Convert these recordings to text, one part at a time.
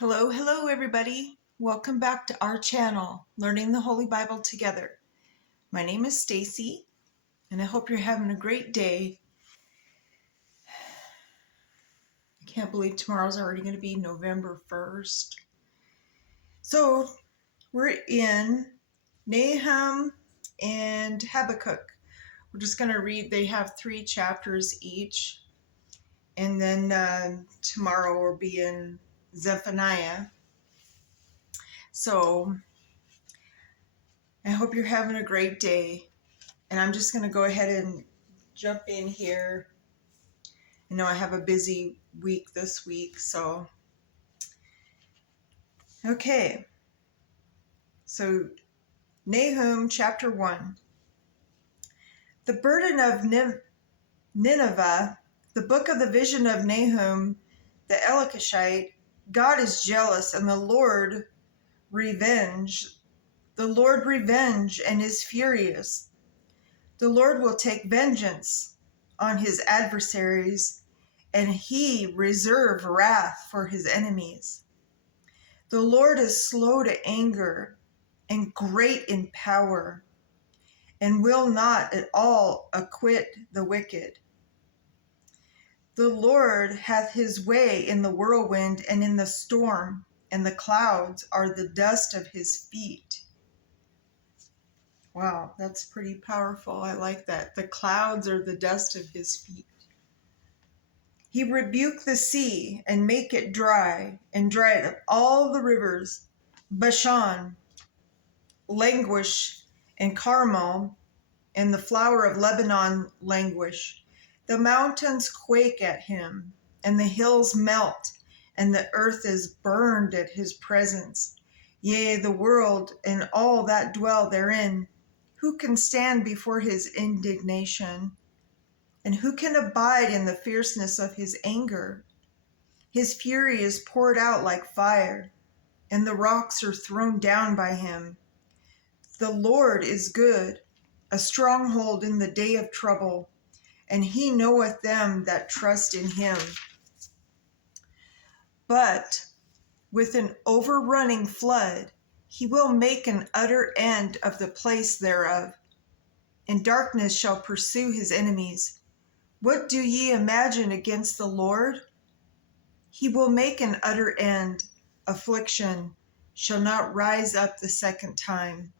Hello, everybody. Welcome back to our channel, Learning the Holy Bible Together. My name is Stacy, and I hope you're having a great day. I can't believe tomorrow's already going to be November 1st. So, we're in Nahum and Habakkuk. We're just going to read, they have 3 chapters each. And then tomorrow we'll be in Zephaniah. So, I hope you're having a great day. And I'm just going to go ahead and jump in here. I know I have a busy week this week, so. Okay. So, Nahum chapter 1. The burden of Nineveh, the book of the vision of Nahum, the Elakashite. God is jealous, and the Lord revenge. The Lord revenge and is furious. The Lord will take vengeance on his adversaries, and he reserve wrath for his enemies. The Lord is slow to anger and great in power, and will not at all acquit the wicked. The Lord hath his way in the whirlwind and in the storm, and the clouds are the dust of his feet. Wow, that's pretty powerful. I like that. The clouds are the dust of his feet. He rebuked the sea and make it dry, and dried up all the rivers. Bashan languish, and Carmel and the flower of Lebanon languish. The mountains quake at him, and the hills melt, and the earth is burned at his presence. Yea, the world and all that dwell therein. Who can stand before his indignation? And who can abide in the fierceness of his anger? His fury is poured out like fire, and the rocks are thrown down by him. The Lord is good, a stronghold in the day of trouble, and he knoweth them that trust in him. But with an overrunning flood, he will make an utter end of the place thereof, and darkness shall pursue his enemies. What do ye imagine against the Lord? He will make an utter end. Affliction shall not rise up the second time.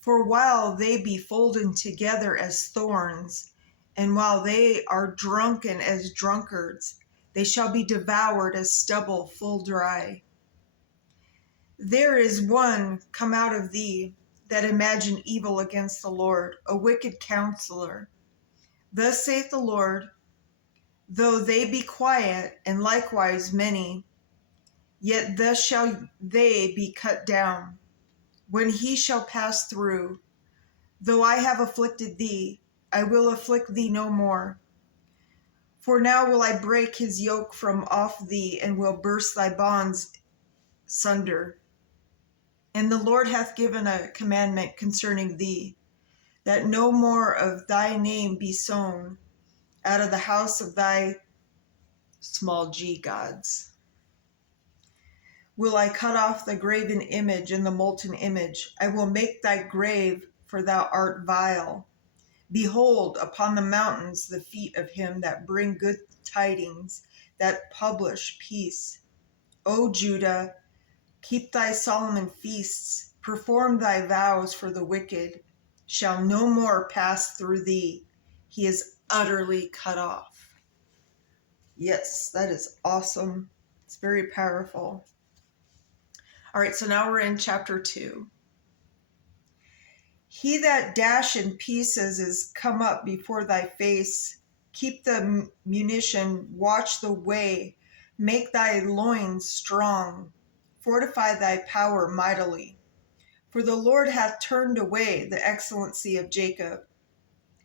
For while they be folden together as thorns, and while they are drunken as drunkards, they shall be devoured as stubble full dry. There is one come out of thee that imagine evil against the Lord, a wicked counselor. Thus saith the Lord, though they be quiet, and likewise many, yet thus shall they be cut down, when he shall pass through. Though I have afflicted thee, I will afflict thee no more. For now will I break his yoke from off thee, and will burst thy bonds sunder. And the Lord hath given a commandment concerning thee, that no more of thy name be sown out of the house of thy small g gods. Will I cut off the graven image and the molten image? I will make thy grave, for thou art vile. Behold, upon the mountains the feet of him that bring good tidings, that publish peace. O Judah, keep thy solemn feasts, perform thy vows, for the wicked shall no more pass through thee. He is utterly cut off. Yes, that is awesome. It's very powerful. All right, so now we're in chapter 2. He that dash in pieces is come up before thy face. Keep the munition, watch the way, make thy loins strong, fortify thy power mightily. For the Lord hath turned away the excellency of Jacob,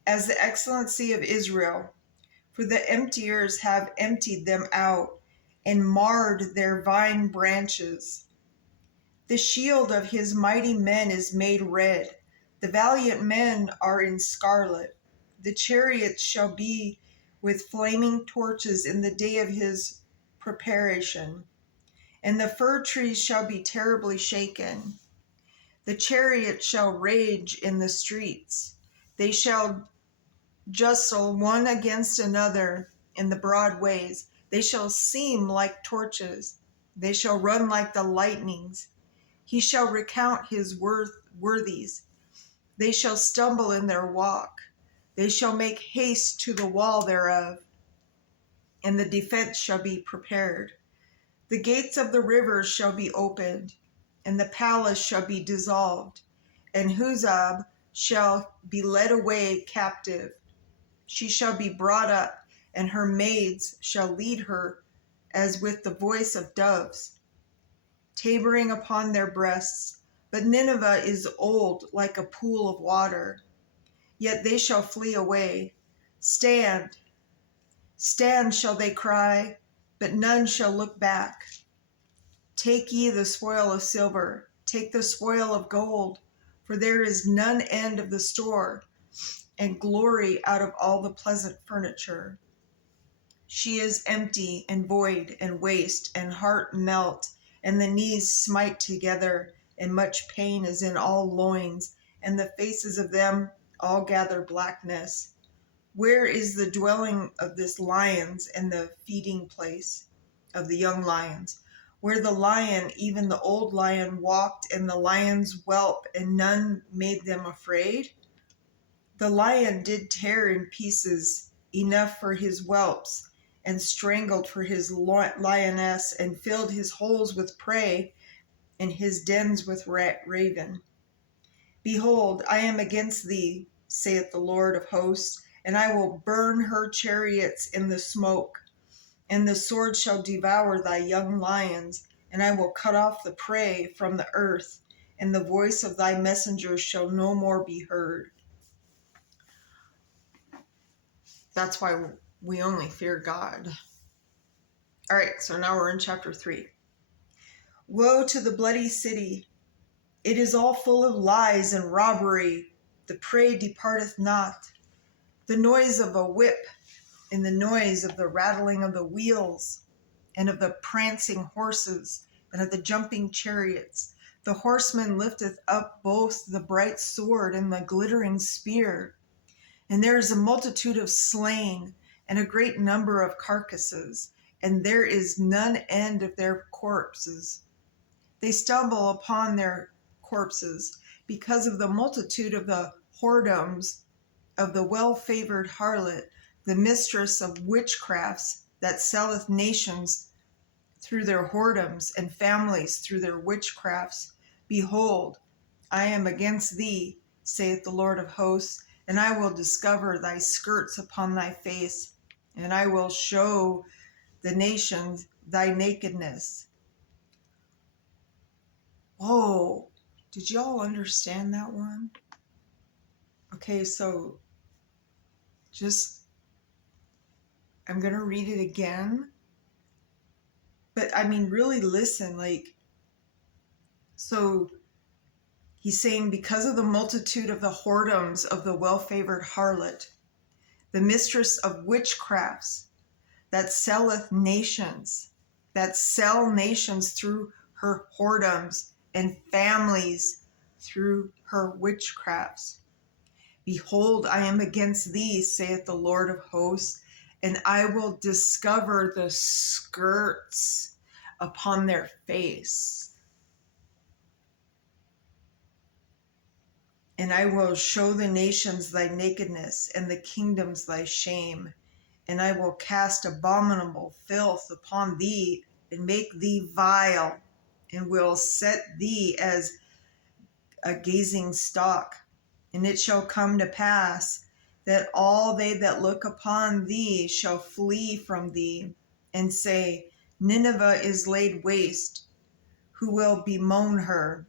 as the excellency of Israel. For the emptiers have emptied them out, and marred their vine branches. The shield of his mighty men is made red. The valiant men are in scarlet. The chariots shall be with flaming torches in the day of his preparation. and the fir trees shall be terribly shaken. The chariots shall rage in the streets. They shall jostle one against another in the broad ways. They shall seem like torches. They shall run like the lightnings. He shall recount his worthies. They shall stumble in their walk. They shall make haste to the wall thereof, and the defense shall be prepared. The gates of the rivers shall be opened, and the palace shall be dissolved, and Huzab shall be led away captive. She shall be brought up, and her maids shall lead her as with the voice of doves, tabering upon their breasts. But Nineveh is old like a pool of water, yet they shall flee away. Stand, stand, shall they cry, but none shall look back. Take ye the spoil of silver, take the spoil of gold, for there is none end of the store, and glory out of all the pleasant furniture. She is empty and void and waste, and heart melt, and the knees smite together, and much pain is in all loins, and the faces of them all gather blackness. Where is the dwelling of this lions, and the feeding place of the young lions? Where the lion, even the old lion, walked, and the lions whelp, and none made them afraid? The lion did tear in pieces enough for his whelps, and strangled for his lioness, and filled his holes with prey, and his dens with raven. Behold, I am against thee, saith the Lord of hosts, and I will burn her chariots in the smoke, and the sword shall devour thy young lions, and I will cut off the prey from the earth, and the voice of thy messengers shall no more be heard. That's why we only fear God. All right, so now we're in chapter 3. Woe to the bloody city! It is all full of lies and robbery. The prey departeth not. The noise of a whip, and the noise of the rattling of the wheels, and of the prancing horses, and of the jumping chariots. The horseman lifteth up both the bright sword and the glittering spear. And there is a multitude of slain, and a great number of carcasses, and there is none end of their corpses. They stumble upon their corpses because of the multitude of the whoredoms of the well-favored harlot, the mistress of witchcrafts, that selleth nations through their whoredoms, and families through their witchcrafts. Behold, I am against thee, saith the Lord of hosts, and I will discover thy skirts upon thy face, and I will show the nations thy nakedness. Whoa, did y'all understand that one? Okay, so I'm going to read it again. But I mean, really listen, so he's saying, because of the multitude of the whoredoms of the well-favored harlot, the mistress of witchcrafts, that selleth nations, that sell nations through her whoredoms, and families through her witchcrafts. Behold, I am against thee, saith the Lord of hosts, and I will discover the skirts upon their face. And I will show the nations thy nakedness, and the kingdoms thy shame. And I will cast abominable filth upon thee, and make thee vile, and will set thee as a gazing stock. And it shall come to pass that all they that look upon thee shall flee from thee, and say, Nineveh is laid waste. Who will bemoan her?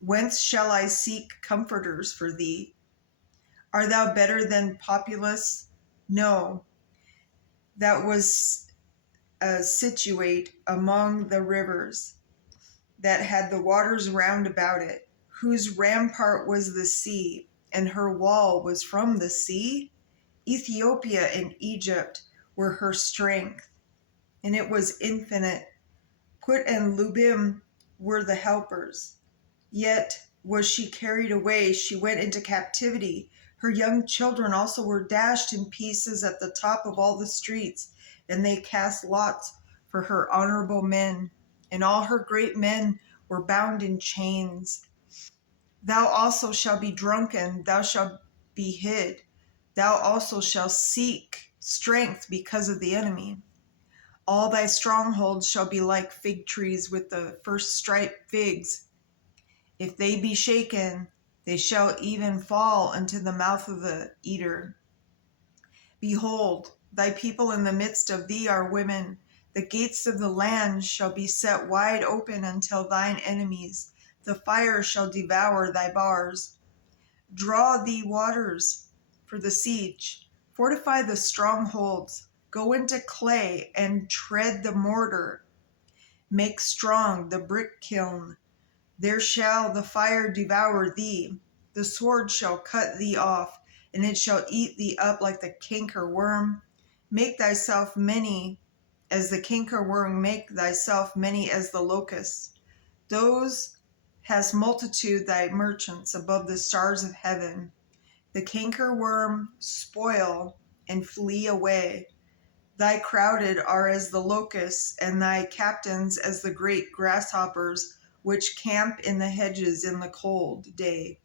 Whence shall I seek comforters for thee? Art thou better than Populus? No, that was situate among the rivers, that had the waters round about it, whose rampart was the sea, and her wall was from the sea. Ethiopia and Egypt were her strength, and it was infinite. Put and Lubim were the helpers. Yet was she carried away, she went into captivity. Her young children also were dashed in pieces at the top of all the streets, and they cast lots for her honorable men, and all her great men were bound in chains. Thou also shalt be drunken, thou shalt be hid, thou also shalt seek strength because of the enemy. All thy strongholds shall be like fig trees with the first striped figs. If they be shaken, they shall even fall into the mouth of the eater. Behold, thy people in the midst of thee are women. The gates of the land shall be set wide open until thine enemies. The fire shall devour thy bars. Draw thee waters for the siege. Fortify the strongholds. Go into clay and tread the mortar. Make strong the brick kiln. There shall the fire devour thee. The sword shall cut thee off, and it shall eat thee up like the canker worm. Make thyself many as the canker worm, make thyself many as the locust. Those has multitude thy merchants above the stars of heaven. The canker worm spoil and flee away. Thy crowded are as the locusts, and thy captains as the great grasshoppers, which camp in the hedges in the cold day.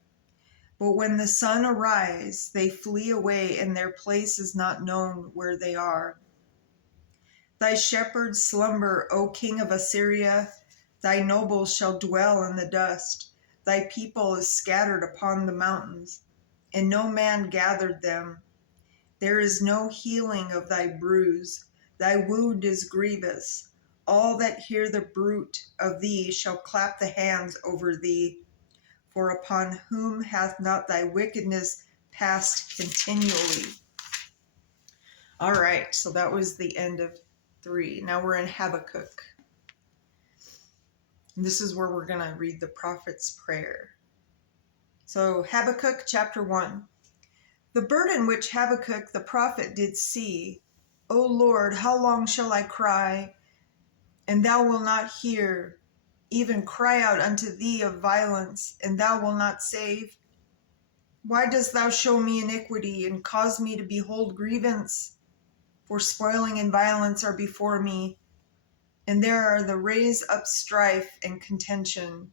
But when the sun arise, they flee away, and their place is not known where they are. Thy shepherds slumber, O king of Assyria. Thy nobles shall dwell in the dust. Thy people is scattered upon the mountains, and no man gathered them. There is no healing of thy bruise. Thy wound is grievous. All that hear the bruit of thee shall clap the hands over thee. For upon whom hath not thy wickedness passed continually? All right, so that was the end of 3. Now we're in Habakkuk. And this is where we're going to read the prophet's prayer. So Habakkuk chapter 1. The burden which Habakkuk the prophet did see. O Lord, how long shall I cry, and thou wilt not hear, even cry out unto thee of violence, and thou wilt not save? Why dost thou show me iniquity, and cause me to behold grievance? For spoiling and violence are before me, and there are the raise up strife and contention.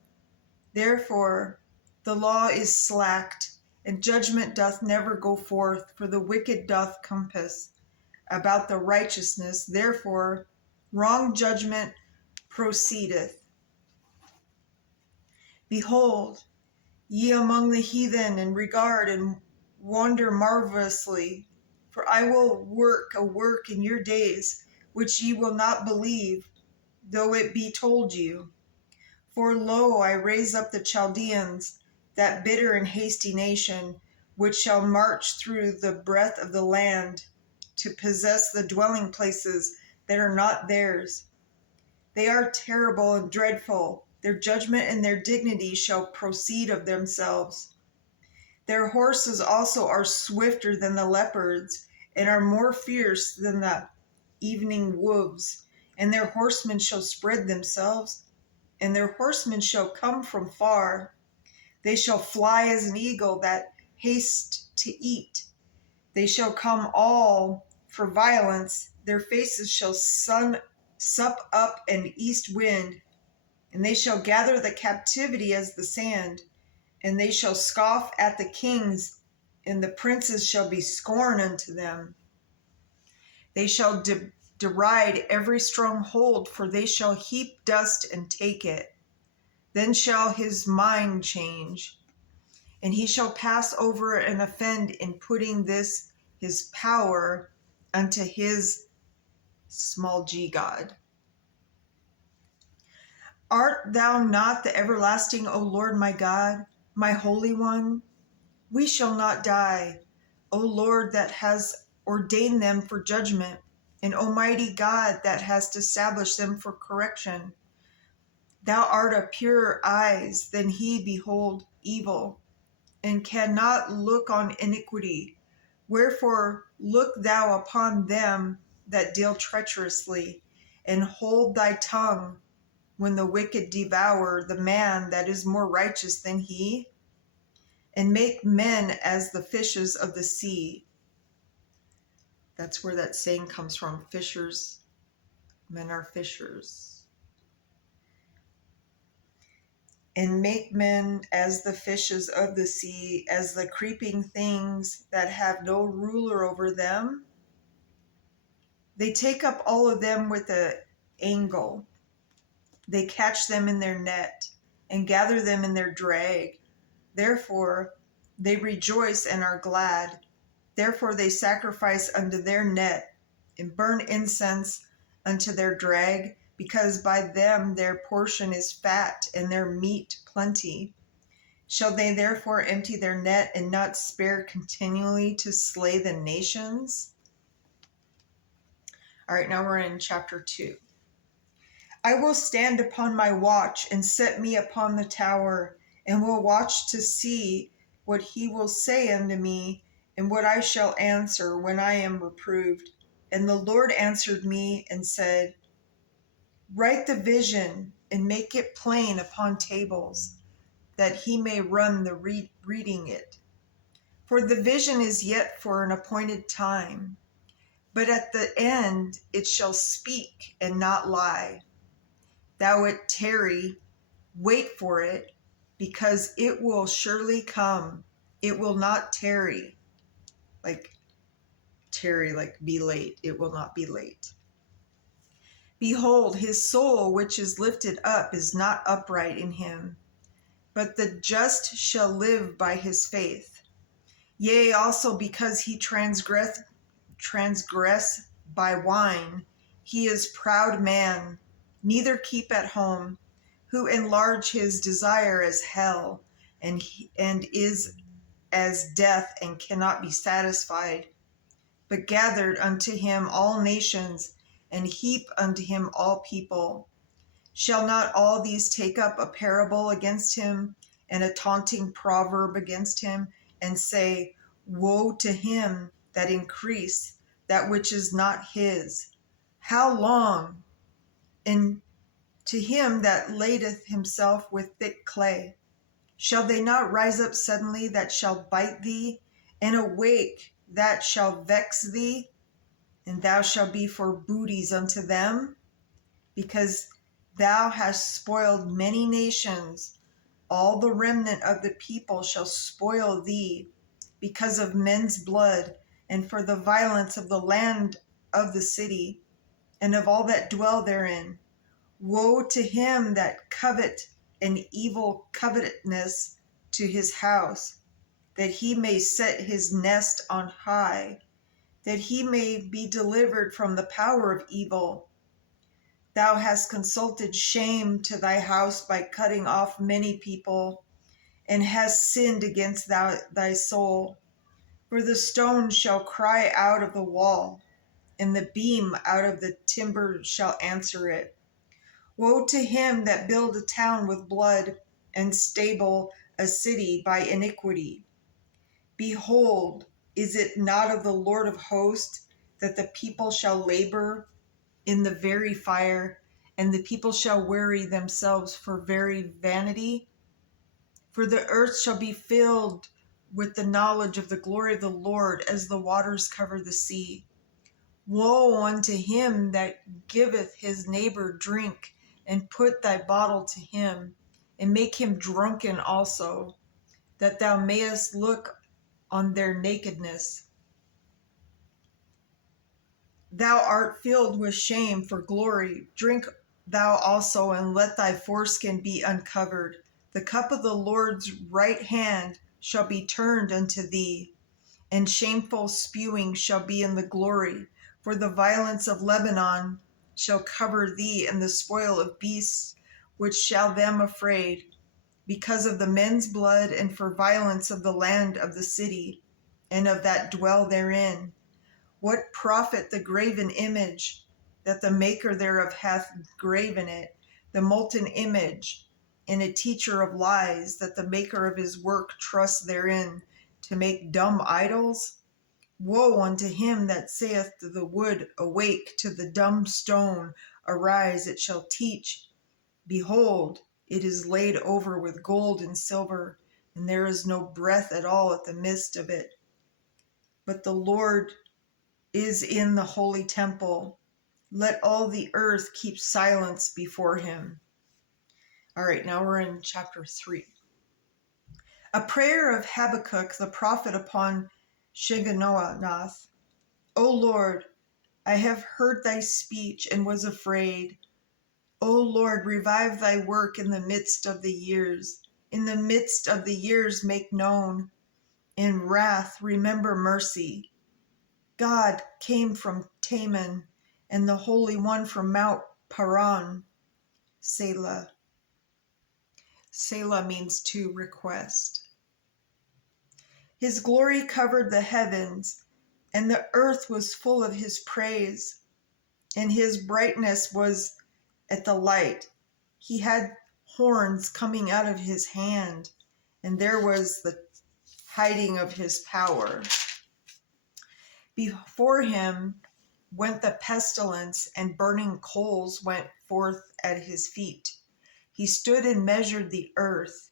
Therefore the law is slacked, and judgment doth never go forth, for the wicked doth compass about the righteousness. Therefore wrong judgment proceedeth. Behold, ye among the heathen, and regard and wonder marvelously. For I will work a work in your days, which ye will not believe, though it be told you. For lo, I raise up the Chaldeans, that bitter and hasty nation, which shall march through the breadth of the land, to possess the dwelling places that are not theirs. They are terrible and dreadful. Their judgment and their dignity shall proceed of themselves. Their horses also are swifter than the leopards, and are more fierce than the evening wolves. And their horsemen shall spread themselves, and their horsemen shall come from far. They shall fly as an eagle that hastes to eat. They shall come all for violence. Their faces shall sup up an east wind, and they shall gather the captivity as the sand. And they shall scoff at the kings, and the princes shall be scorn unto them. They shall deride every stronghold, for they shall heap dust and take it. Then shall his mind change, and he shall pass over and offend in putting this his power unto his small g God. Art thou not the everlasting, O Lord my God, my Holy One? We shall not die, O Lord, that has ordained them for judgment, and Almighty God, that hast established them for correction. Thou art of purer eyes than he behold evil, and cannot look on iniquity. Wherefore look thou upon them that deal treacherously, and hold thy tongue. when the wicked devour the man that is more righteous than he, and make men as the fishes of the sea. That's where that saying comes from. Fishers, men are fishers. And make men as the fishes of the sea, as the creeping things that have no ruler over them. They take up all of them with an angle. They catch them in their net and gather them in their drag. Therefore they rejoice and are glad. Therefore they sacrifice unto their net and burn incense unto their drag, because by them their portion is fat and their meat plenty. Shall they therefore empty their net and not spare continually to slay the nations? All right, now we're in chapter 2. I will stand upon my watch and set me upon the tower, and will watch to see what he will say unto me, and what I shall answer when I am reproved. And the Lord answered me and said, Write the vision and make it plain upon tables, that he may run the reading it. For the vision is yet for an appointed time, but at the end it shall speak and not lie. Thou it tarry, wait for it, because it will surely come. It will not tarry. Like tarry, like be late. It will not be late. Behold, his soul which is lifted up is not upright in him, but the just shall live by his faith. Yea, also because he transgress by wine, he is proud man, neither keep at home, who enlarge his desire as hell, and is as death, and cannot be satisfied. But gathered unto him all nations, and heap unto him all people. Shall not all these take up a parable against him, and a taunting proverb against him, and say, Woe to him that increase that which is not his? How long? And to him that ladeth himself with thick clay. Shall they not rise up suddenly that shall bite thee, and awake that shall vex thee? And thou shalt be for booties unto them, because thou hast spoiled many nations. All the remnant of the people shall spoil thee, because of men's blood, and for the violence of the land of the city, and of all that dwell therein. Woe to him that covet an evil covetousness to his house, that he may set his nest on high, that he may be delivered from the power of evil. Thou hast consulted shame to thy house by cutting off many people, and hast sinned against thy soul. For the stone shall cry out of the wall, and the beam out of the timber shall answer it. Woe to him that build a town with blood, and stable a city by iniquity. Behold, is it not of the Lord of hosts that the people shall labor in the very fire, and the people shall weary themselves for very vanity? For the earth shall be filled with the knowledge of the glory of the Lord, as the waters cover the sea. Woe unto him that giveth his neighbor drink, and put thy bottle to him, and make him drunken also, that thou mayest look on their nakedness. Thou art filled with shame for glory. Drink thou also, and let thy foreskin be uncovered. The cup of the Lord's right hand shall be turned unto thee, and shameful spewing shall be in the glory. For the violence of Lebanon shall cover thee, and the spoil of beasts which shall them afraid, because of the men's blood, and for violence of the land of the city, and of that dwell therein. What profit the graven image, that the maker thereof hath graven it, the molten image, and a teacher of lies, that the maker of his work trusts therein, to make dumb idols? Woe unto him that saith to the wood, Awake, to the dumb stone, Arise, it shall teach. Behold, it is laid over with gold and silver, and there is no breath at all at the midst of it. But the Lord is in the holy temple. Let all the earth keep silence before him. All right, now we're in chapter 3. A prayer of Habakkuk the prophet upon Shigionoth. O Lord, I have heard thy speech and was afraid. O Lord, revive thy work in the midst of the years. In the midst of the years make known. In wrath remember mercy. God came from Teman, and the Holy One from Mount Paran. Selah. Selah means to request. His glory covered the heavens, and the earth was full of his praise, and his brightness was at the light. He had horns coming out of his hand, and there was the hiding of his power. Before him went the pestilence, and burning coals went forth at his feet. He stood and measured the earth.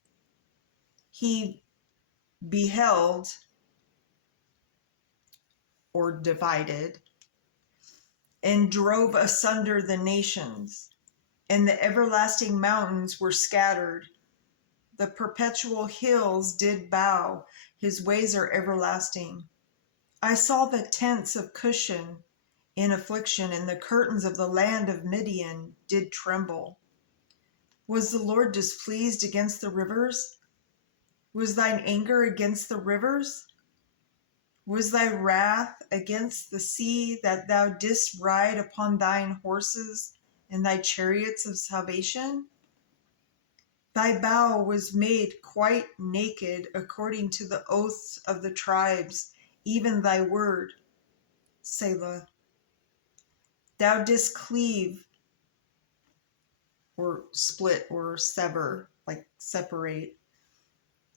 He beheld, or divided, and drove asunder the nations, and the everlasting mountains were scattered. The perpetual hills did bow, his ways are everlasting. I saw the tents of Cushan in affliction, and the curtains of the land of Midian did tremble. Was the Lord displeased against the rivers? Was thine anger against the rivers? Was thy wrath against the sea, that thou didst ride upon thine horses and thy chariots of salvation? Thy bow was made quite naked according to the oaths of the tribes, even thy word. Selah. Thou didst cleave, or split, or sever, like separate.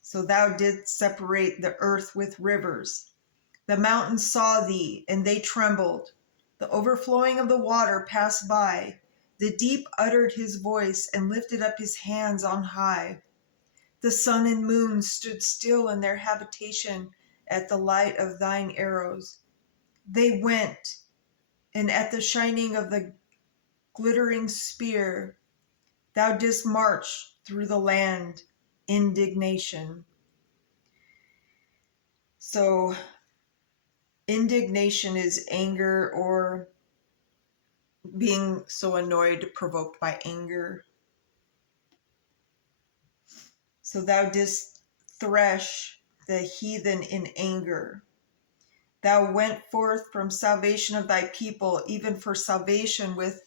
So thou didst separate the earth with rivers. The mountains saw thee, and they trembled. The overflowing of the water passed by. The deep uttered his voice and lifted up his hands on high. The sun and moon stood still in their habitation at the light of thine arrows. They went, and at the shining of the glittering spear, thou didst march through the land, indignation. So, indignation is anger, or being so annoyed, provoked by anger. So thou didst thresh the heathen in anger. Thou went forth from salvation of thy people, even for salvation with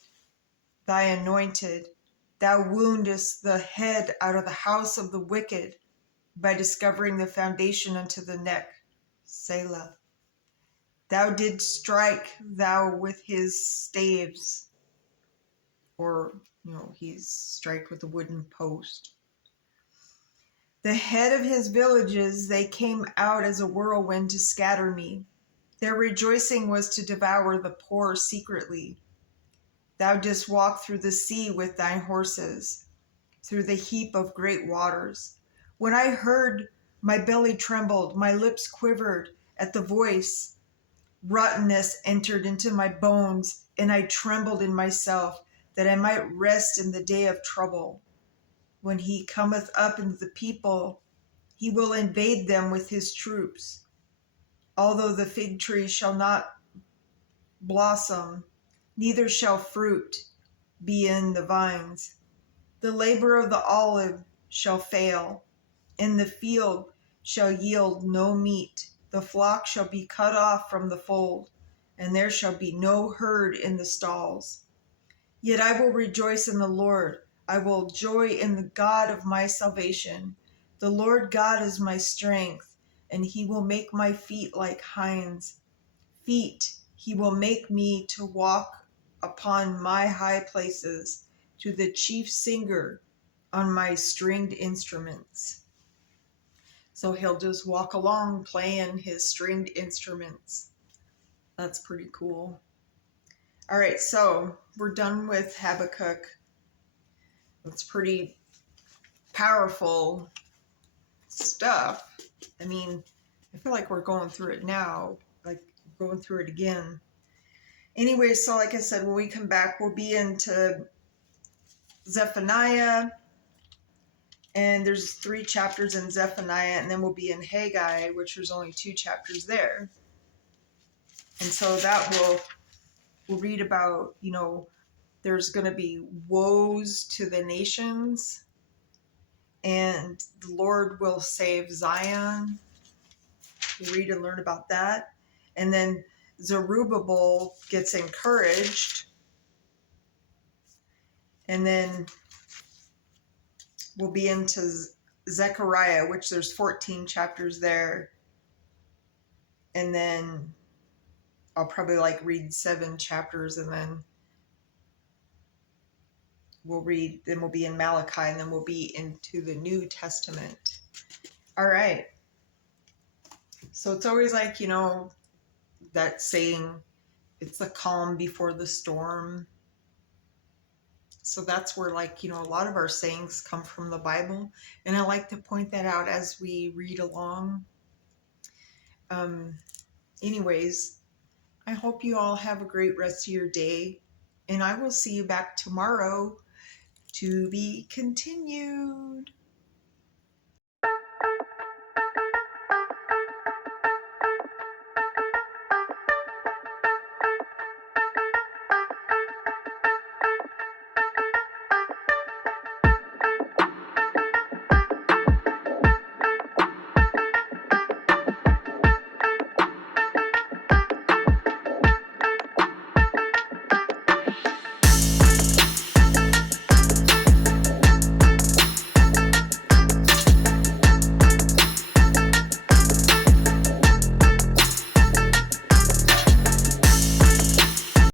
thy anointed. Thou woundest the head out of the house of the wicked by discovering the foundation unto the neck. Selah. Thou didst strike thou with his staves, or, he's strike with a wooden post. The head of his villages, they came out as a whirlwind to scatter me. Their rejoicing was to devour the poor secretly. Thou didst walk through the sea with thine horses, through the heap of great waters. When I heard, my belly trembled, my lips quivered at the voice. Rottenness entered into my bones, and I trembled in myself, that I might rest in the day of trouble. When he cometh up into the people, he will invade them with his troops. Although the fig tree shall not blossom, neither shall fruit be in the vines. The labor of the olive shall fail, and the field shall yield no meat. The flock shall be cut off from the fold, and there shall be no herd in the stalls. Yet I will rejoice in the Lord. I will joy in the God of my salvation. The Lord God is my strength, and he will make my feet like hinds' feet. He will make me to walk upon my high places, to the chief singer on my stringed instruments. So he'll just walk along playing his stringed instruments. That's pretty cool. All right, so we're done with Habakkuk. It's pretty powerful stuff. I mean, I feel like we're going through it now, like going through it again. Anyway, so like I said, when we come back, we'll be into Zephaniah, and there's 3 chapters in Zephaniah, and then we'll be in Haggai, which there's only 2 chapters there. And so that we'll read about, you know, there's going to be woes to the nations, and the Lord will save Zion. We'll read and learn about that. And then Zerubbabel gets encouraged. And then we'll be into Zechariah, which there's 14 chapters there. And then I'll probably like read 7 chapters, and then we'll be in Malachi, and then we'll be into the New Testament. All right. So it's always like, you know, that saying, it's the calm before the storm. So that's where, like, you know, a lot of our sayings come from the Bible. And I like to point that out as we read along. Anyways, I hope you all have a great rest of your day. And I will see you back tomorrow, to be continued.